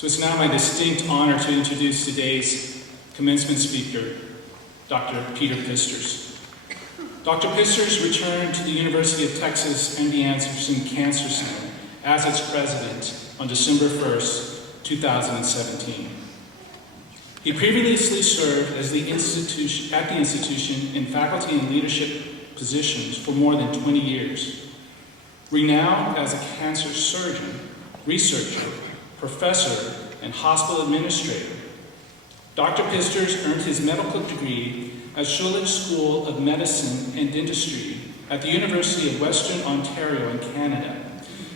So it's now my distinct honor to introduce today's commencement speaker, Dr. Peter Pisters. Dr. Pisters returned to the University of Texas MD Anderson Cancer Center as its president on December 1st, 2017. He previously served as at the institution in faculty and leadership positions for more than 20 years. Renowned as a cancer surgeon, researcher, professor, and hospital administrator, Dr. Pisters earned his medical degree at Schulich School of Medicine and Dentistry at the University of Western Ontario in Canada.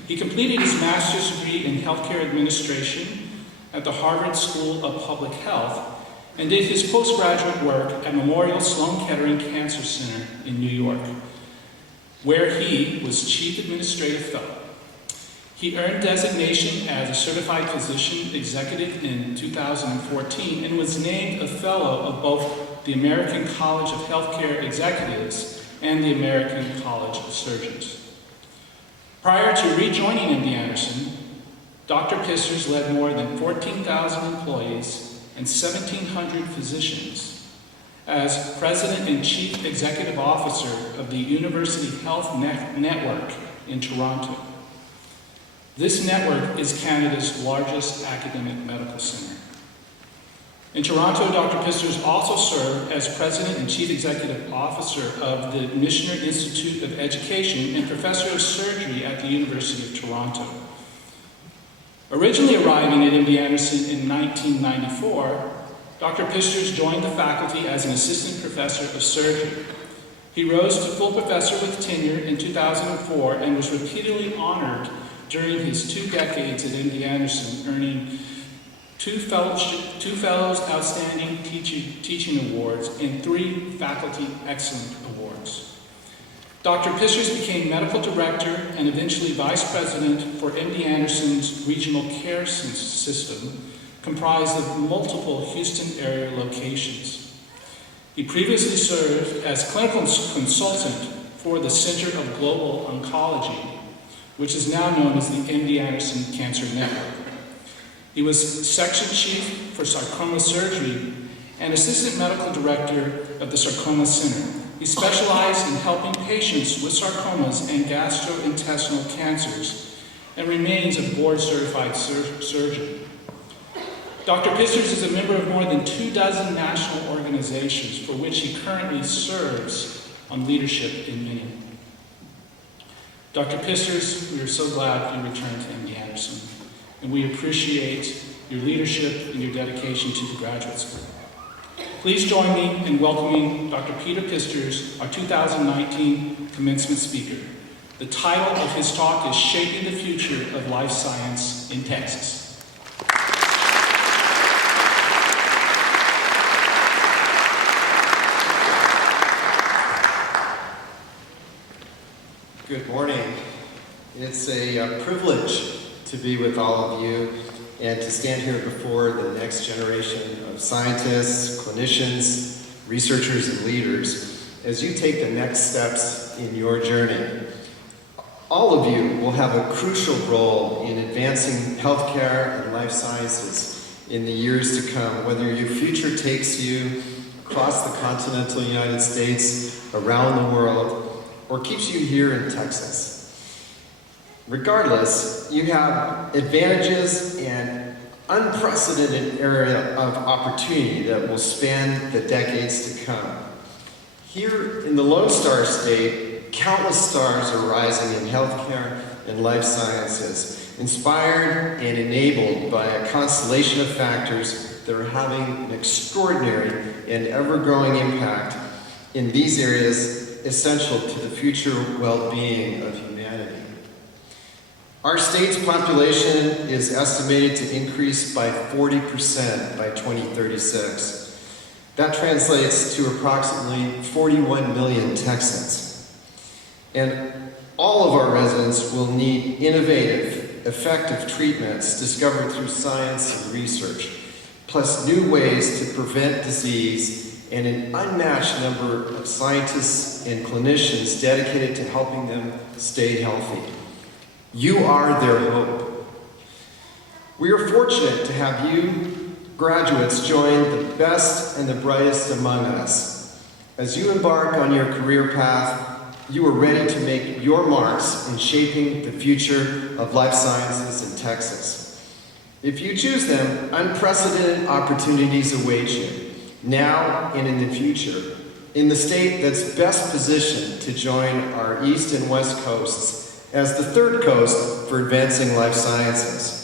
He completed his master's degree in healthcare administration at the Harvard School of Public Health and did his postgraduate work at Memorial Sloan Kettering Cancer Center in New York, where he was Chief Administrative Fellow. He earned designation as a Certified Physician Executive in 2014 and was named a Fellow of both the American College of Healthcare Executives and the American College of Surgeons. Prior to rejoining MD Anderson, Dr. Pisters led more than 14,000 employees and 1,700 physicians as President and Chief Executive Officer of the University Health Network in Toronto. This network is Canada's largest academic medical center. In Toronto, Dr. Pisters also served as President and Chief Executive Officer of the Michener Institute of Education and Professor of Surgery at the University of Toronto. Originally arriving at MD Anderson in 1994, Dr. Pisters joined the faculty as an Assistant Professor of Surgery. He rose to full professor with tenure in 2004 and was repeatedly honored during his 2 decades at MD Anderson, earning two Fellows Outstanding Teaching Awards and 3 Faculty Excellent Awards. Dr. Pisters became Medical Director and eventually Vice President for MD Anderson's Regional Care System, comprised of multiple Houston area locations. He previously served as clinical consultant for the Center of Global Oncology, which is now known as the MD Anderson Cancer Network. He was Section Chief for Sarcoma Surgery and Assistant Medical Director of the Sarcoma Center. He specialized in helping patients with sarcomas and gastrointestinal cancers and remains a board-certified surgeon. Dr. Pisters is a member of more than 24 national organizations for which he currently serves on leadership in many. Dr. Pisters, we are so glad you returned to MD Anderson, and we appreciate your leadership and your dedication to the graduate school. Please join me in welcoming Dr. Peter Pisters, our 2019 commencement speaker. The title of his talk is Shaping the Future of Life Science in Texas. Good morning. It's a privilege to be with all of you and to stand here before the next generation of scientists, clinicians, researchers, and leaders as you take the next steps in your journey. All of you will have a crucial role in advancing healthcare and life sciences in the years to come, whether your future takes you across the continental United States, around the world, or keeps you here in Texas. Regardless, you have advantages and unprecedented area of opportunity that will span the decades to come. Here in the Lone Star State, countless stars are rising in healthcare and life sciences, inspired and enabled by a constellation of factors that are having an extraordinary and ever-growing impact in these areas essential to the future well-being of humanity. Our state's population is estimated to increase by 40% by 2036. That translates to approximately 41 million Texans. And all of our residents will need innovative, effective treatments discovered through science and research, plus new ways to prevent disease and an unmatched number of scientists and clinicians dedicated to helping them stay healthy. You are their hope. We are fortunate to have you graduates join the best and the brightest among us. As you embark on your career path, you are ready to make your marks in shaping the future of life sciences in Texas. If you choose them, unprecedented opportunities await you, now and in the future, in the state that's best positioned to join our East and West Coasts as the third coast for advancing life sciences.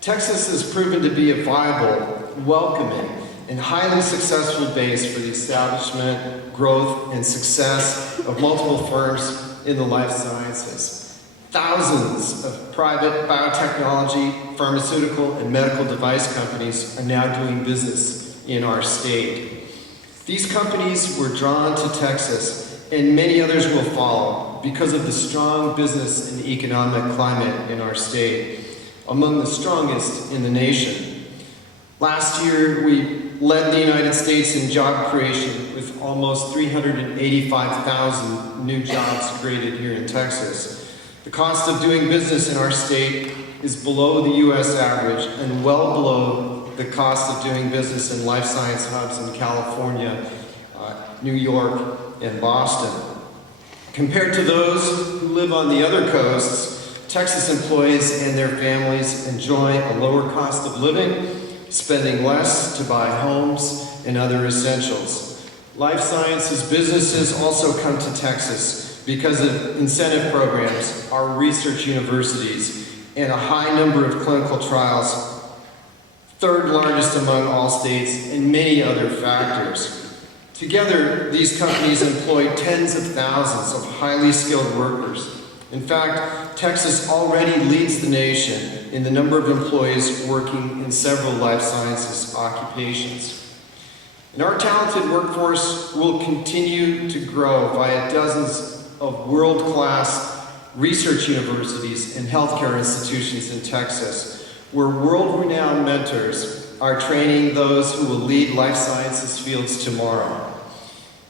Texas has proven to be a viable, welcoming, and highly successful base for the establishment, growth, and success of multiple firms in the life sciences. Thousands of private biotechnology, pharmaceutical, and medical device companies are now doing business in our state. These companies were drawn to Texas, and many others will follow because of the strong business and economic climate in our state, among the strongest in the nation. Last year, we led the United States in job creation with almost 385,000 new jobs created here in Texas. The cost of doing business in our state is below the U.S. average and well below the cost of doing business in life science hubs in California, New York, and Boston. Compared to those who live on the other coasts, Texas employees and their families enjoy a lower cost of living, spending less to buy homes and other essentials. Life sciences businesses also come to Texas because of incentive programs, our research universities, and a high number of clinical trials, third largest among all states, and many other factors. Together, these companies employ tens of thousands of highly skilled workers. In fact, Texas already leads the nation in the number of employees working in several life sciences occupations. And our talented workforce will continue to grow via dozens of world-class research universities and healthcare institutions in Texas, where world-renowned mentors are training those who will lead life sciences fields tomorrow.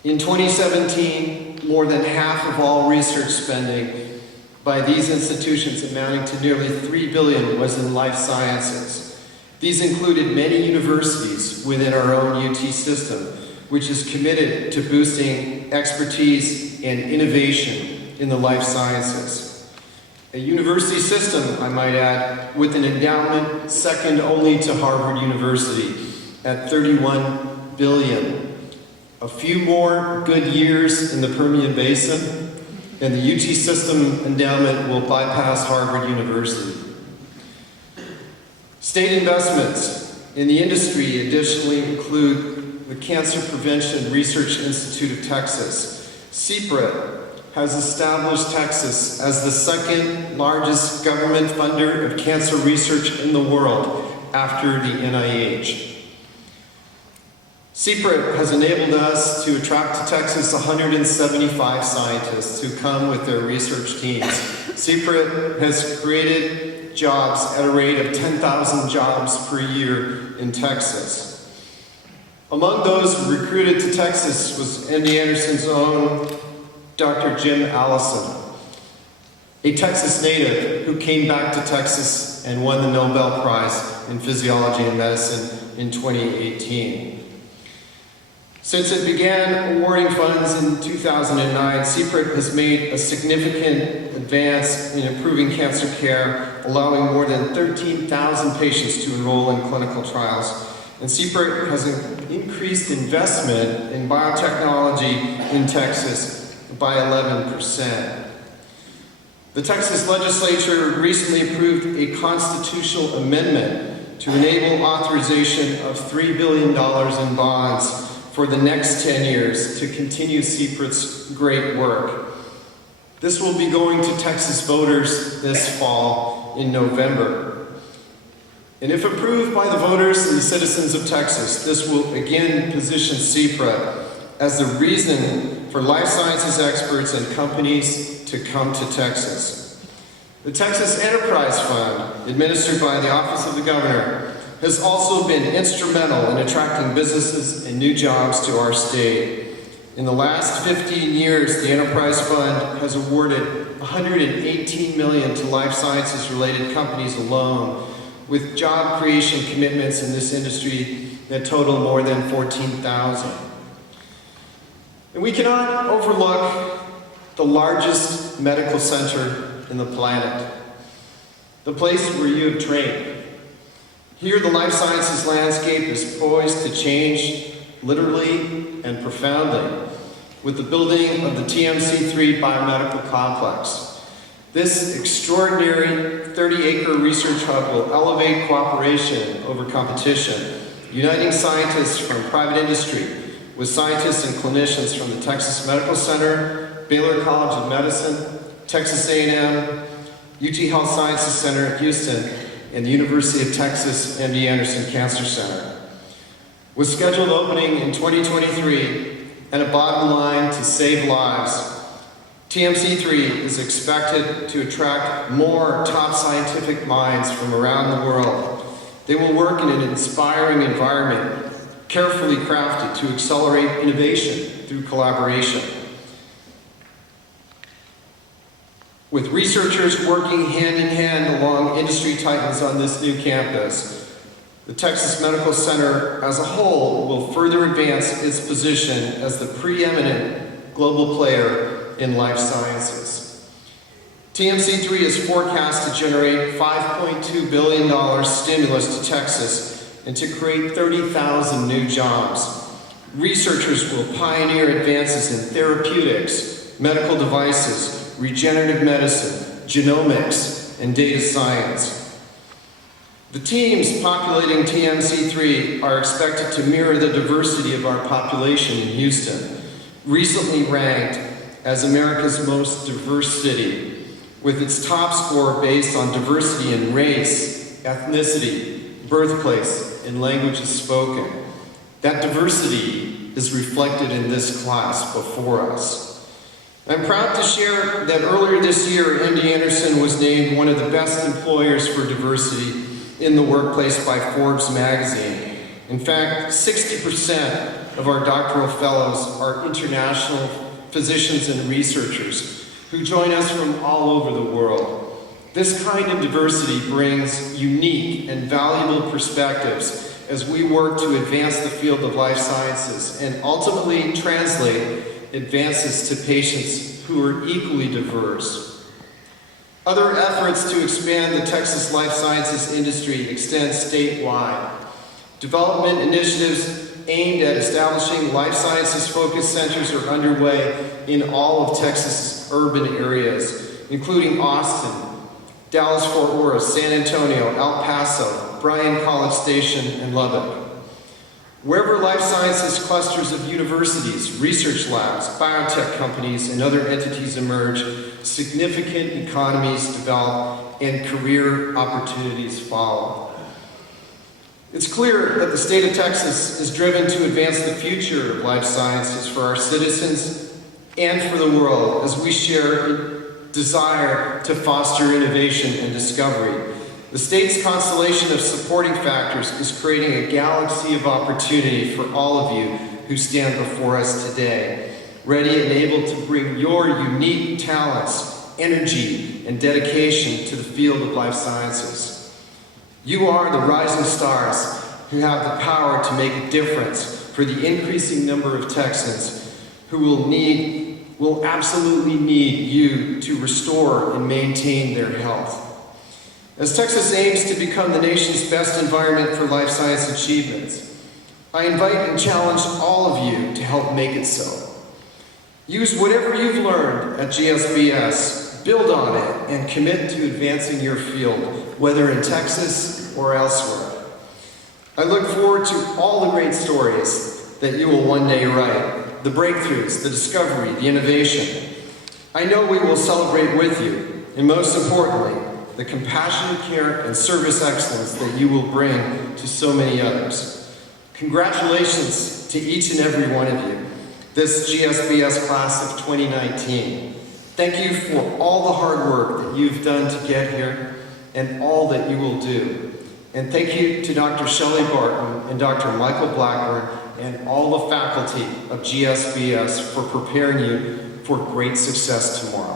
In 2017, more than half of all research spending by these institutions, amounting to nearly $3 billion, was in life sciences. These included many universities within our own UT system, which is committed to boosting expertise and innovation in the life sciences. A university system, I might add, with an endowment second only to Harvard University at $31 billion. A few more good years in the Permian Basin, and the UT system endowment will bypass Harvard University. State investments in the industry additionally include the Cancer Prevention Research Institute of Texas. CPRIT has established Texas as the second largest government funder of cancer research in the world after the NIH. CPRIT has enabled us to attract to Texas 175 scientists who come with their research teams. CPRIT has created jobs at a rate of 10,000 jobs per year in Texas. Among those recruited to Texas was MD Anderson's own Dr. Jim Allison, a Texas native who came back to Texas and won the Nobel Prize in Physiology and Medicine in 2018. Since it began awarding funds in 2009, CPRIT has made a significant advance in improving cancer care, allowing more than 13,000 patients to enroll in clinical trials. And CPRIT has increased investment in biotechnology in Texas by 11%. The Texas legislature recently approved a constitutional amendment to enable authorization of $3 billion in bonds for the next 10 years to continue CPRIT's great work. This will be going to Texas voters this fall in November. And if approved by the voters and the citizens of Texas, this will again position CPRIT as the reason for life sciences experts and companies to come to Texas. The Texas Enterprise Fund, administered by the Office of the Governor, has also been instrumental in attracting businesses and new jobs to our state. In the last 15 years, the Enterprise Fund has awarded $118 million to life sciences related companies alone, with job creation commitments in this industry that total more than 14,000. And we cannot overlook the largest medical center in the planet, the place where you have trained. Here, the life sciences landscape is poised to change literally and profoundly with the building of the TMC3 biomedical complex. This extraordinary 30-acre research hub will elevate cooperation over competition, uniting scientists from private industry with scientists and clinicians from the Texas Medical Center, Baylor College of Medicine, Texas A&M, UT Health Sciences Center at Houston, and the University of Texas MD Anderson Cancer Center. With scheduled opening in 2023 and a bottom line to save lives, TMC3 is expected to attract more top scientific minds from around the world. They will work in an inspiring environment, carefully crafted to accelerate innovation through collaboration. With researchers working hand in hand along industry titans on this new campus, the Texas Medical Center as a whole will further advance its position as the preeminent global player in life sciences. TMC3 is forecast to generate $5.2 billion stimulus to Texas and to create 30,000 new jobs. Researchers will pioneer advances in therapeutics, medical devices, regenerative medicine, genomics, and data science. The teams populating TMC3 are expected to mirror the diversity of our population in Houston, recently ranked as America's most diverse city, with its top score based on diversity in race, ethnicity, birthplace, and languages spoken. That diversity is reflected in this class before us. I'm proud to share that earlier this year, MD Anderson was named one of the best employers for diversity in the workplace by Forbes magazine. In fact, 60% of our doctoral fellows are international physicians and researchers who join us from all over the world. This kind of diversity brings unique and valuable perspectives as we work to advance the field of life sciences and ultimately translate advances to patients who are equally diverse. Other efforts to expand the Texas life sciences industry extend statewide. Development initiatives aimed at establishing life sciences-focused centers are underway in all of Texas' urban areas, including Austin, Dallas-Fort Worth, San Antonio, El Paso, Bryan College Station, and Lubbock. Wherever life sciences clusters of universities, research labs, biotech companies, and other entities emerge, significant economies develop and career opportunities follow. It's clear that the state of Texas is driven to advance the future of life sciences for our citizens and for the world as we share a desire to foster innovation and discovery. The state's constellation of supporting factors is creating a galaxy of opportunity for all of you who stand before us today, ready and able to bring your unique talents, energy, and dedication to the field of life sciences. You are the rising stars who have the power to make a difference for the increasing number of Texans who will absolutely need you to restore and maintain their health. As Texas aims to become the nation's best environment for life science achievements, I invite and challenge all of you to help make it so. Use whatever you've learned at GSBS, build on it, and commit to advancing your field, whether in Texas or elsewhere. I look forward to all the great stories that you will one day write, the breakthroughs, the discovery, the innovation. I know we will celebrate with you, and most importantly, the compassion, care, and service excellence that you will bring to so many others. Congratulations to each and every one of you, this GSBS class of 2019. Thank you for all the hard work that you've done to get here and all that you will do. And thank you to Dr. Shelley Barton and Dr. Michael Blackburn and all the faculty of GSBS for preparing you for great success tomorrow.